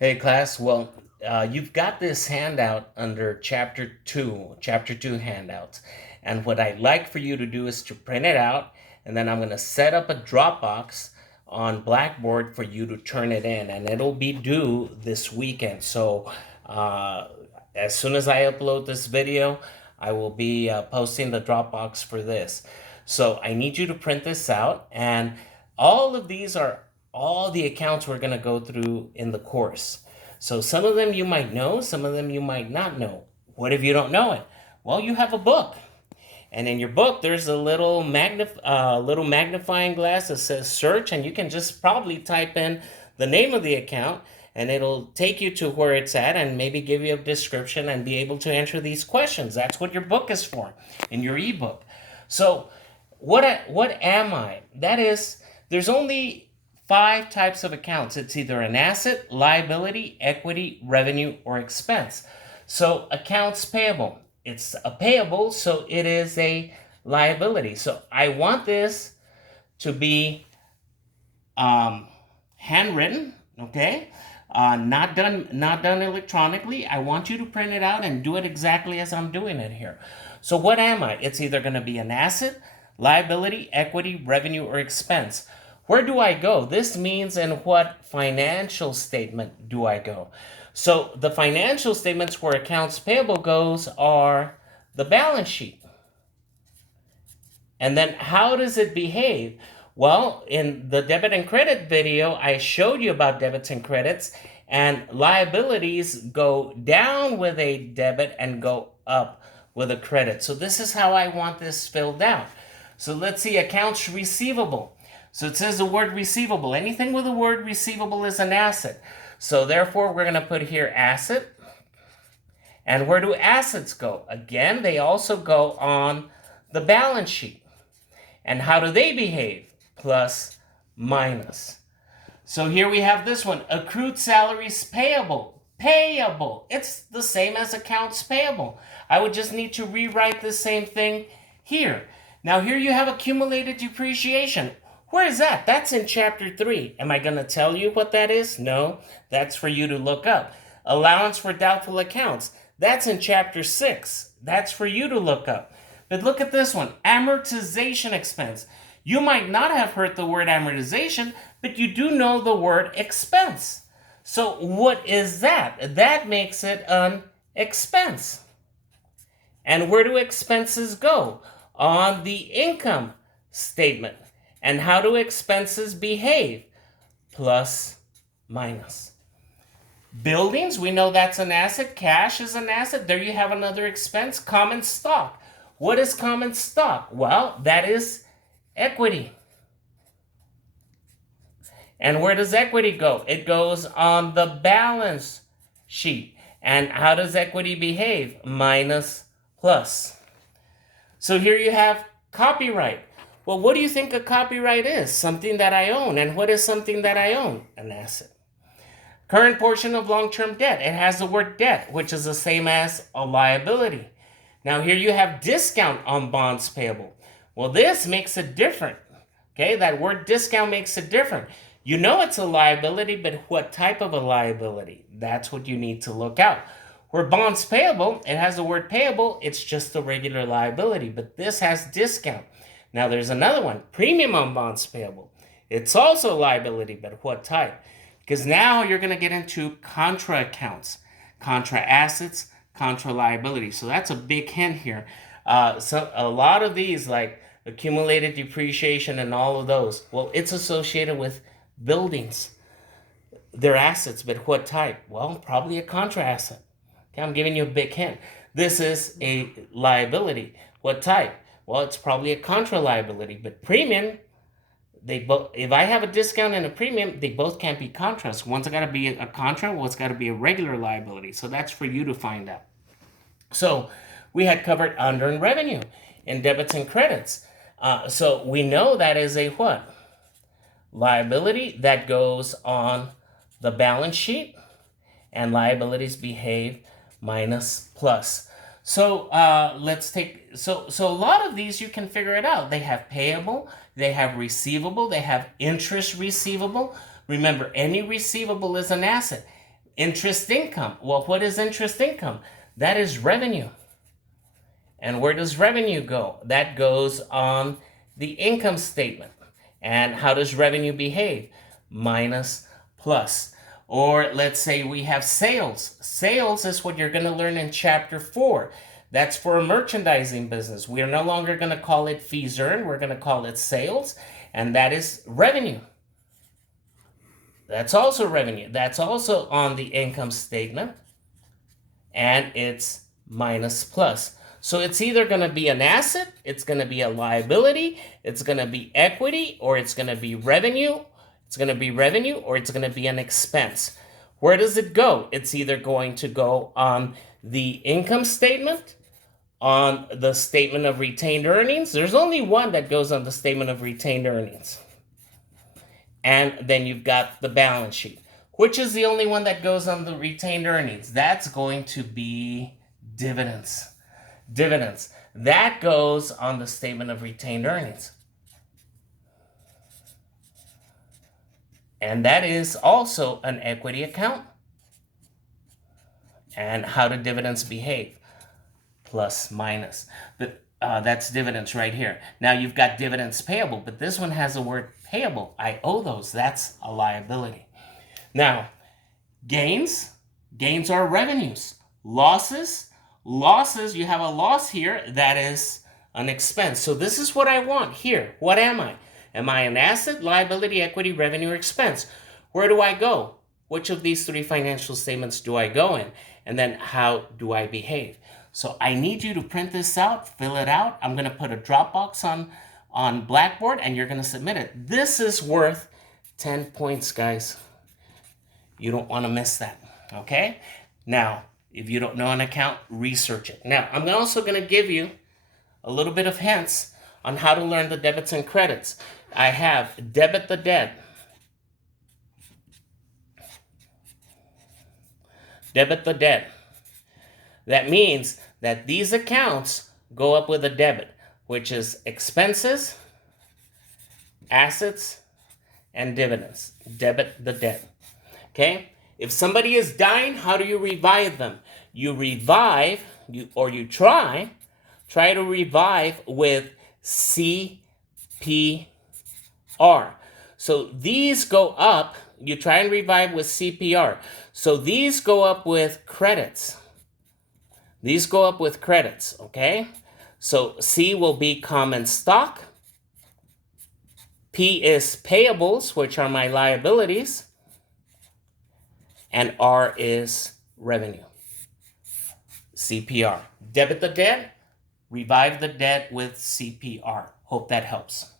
Hey class, you've got this handout under chapter 2 handouts. And what I'd like for you to do is to print it out, and then I'm going to set up a Dropbox on Blackboard for you to turn it in, and it'll be due this weekend. So, uh, as soon as I upload this video, I will be posting the Dropbox for this. So, I need you to print this out, and all of these are all the accounts we're going to go through in the course. So some of them you might know, some of them you might not know. What if you don't know it? Well, you have a book. And in your book, there's a little magnifying glass that says search, and you can just probably type in the name of the account, and it'll take you to where it's at and maybe give you a description and be able to answer these questions. That's what your book is for in your ebook. So, what am I? That is, there's only five types of accounts. It's either an asset, liability, equity, revenue, or expense. So, accounts payable. It's a payable, so it is a liability. So, I want this to be handwritten, okay? Not done electronically. I want you to print it out and do it exactly as I'm doing it here. So what am I? It's either going to be an asset, liability, equity, revenue, or expense. Where do I go? This means in what financial statement do I go? So the financial statements where accounts payable goes are the balance sheet. And then how does it behave? Well, in the debit and credit video, I showed you about debits and credits, and liabilities go down with a debit and go up with a credit. So this is how I want this filled out. So let's see, accounts receivable. So it says the word receivable. Anything with the word receivable is an asset. So therefore, we're going to put here asset. And where do assets go? Again, they also go on the balance sheet. And how do they behave? Plus, minus. So here we have this one. Accrued salaries payable. Payable. It's the same as accounts payable. I would just need to rewrite the same thing here. Now here you have accumulated depreciation. Where is that? That's in chapter 3. Am I going to tell you what that is? No, that's for you to look up. Allowance for doubtful accounts. That's in chapter 6. That's for you to look up. But look at this one, amortization expense. You might not have heard the word amortization, but you do know the word expense. So what is that? That makes it an expense. And where do expenses go? On the income statement. And how do expenses behave? Plus, minus. Buildings, we know that's an asset. Cash is an asset. There you have another expense. Common stock. What is common stock? Well, that is equity. And where does equity go? It goes on the balance sheet. And how does equity behave? Minus, plus. So here you have copyright. Well, what do you think a copyright is? Something that I own. And what is something that I own? An asset. Current portion of long-term debt. It has the word debt, which is the same as a liability. Now here you have discount on bonds payable. Well, this makes it different. Okay, that word discount makes it different. You know it's a liability, but what type of a liability? That's what you need to look out. Where bonds payable, it has the word payable, it's just a regular liability, but this has discount. Now there's another one, premium on bonds payable. It's also a liability, but what type? Because now you're going to get into contra accounts, contra assets, contra liability. So that's a big hint here. So a lot of these, like accumulated depreciation and all of those, well, it's associated with buildings. They're assets, but what type? Well, probably a contra asset. Okay, I'm giving you a big hint. This is a liability. What type? Well, it's probably a contra liability, but premium, they both, if I have a discount and a premium, they both can't be contras. One's got to be a contra, one's got to be a regular liability. So that's for you to find out. So we had covered unearned revenue in debits and credits. So we know that is a what? Liability that goes on the balance sheet, and liabilities behave minus plus. So let's take, so a lot of these you can figure it out. They have payable, they have receivable, they have interest receivable. Remember, any receivable is an asset. Interest income. Well, what is interest income? That is revenue. And where does revenue go? That goes on the income statement. And how does revenue behave? Minus, plus. Or let's say we have sales. Sales is what you're going to learn in chapter 4. That's for a merchandising business. We are no longer going to call it fees earned. We're going to call it sales. And that is revenue. That's also revenue. That's also on the income statement. And it's minus plus. So it's either going to be an asset, it's going to be a liability, it's going to be equity, or it's going to be revenue. It's going to be revenue, or it's going to be an expense. Where does it go? It's either going to go on the income statement, on the statement of retained earnings. There's only one that goes on the statement of retained earnings. And then you've got the balance sheet. Which is the only one that goes on the retained earnings? That's going to be dividends. Dividends. That goes on the statement of retained earnings. And that is also an equity account. And how do dividends behave? Plus, minus. But that's dividends right here. Now you've got dividends payable, but this one has the word payable. I owe those. That's a liability. Now, gains. Gains are revenues. Losses. Losses, you have a loss here. That is an expense. So this is what I want here. What am I? Am I an asset, liability, equity, revenue, or expense? Where do I go? Which of these 3 financial statements do I go in? And then how do I behave? So I need you to print this out, fill it out. I'm going to put a Dropbox on Blackboard, and you're going to submit it. This is worth 10 points, guys. You don't want to miss that, okay? Now, if you don't know an account, research it. Now, I'm also going to give you a little bit of hints on how to learn the debits and credits. I have debit the debt. Debit the debt. That means that these accounts go up with a debit, which is expenses, assets, and dividends. Debit the debt. Okay? If somebody is dying, how do you revive them? You revive, or you try to revive with CPR. So these go up, you try and revive with CPR. So these go up with credits. These go up with credits, okay? So C will be common stock. P is payables, which are my liabilities. And R is revenue. CPR. Debit the debt, revive the debt with CPR. Hope that helps.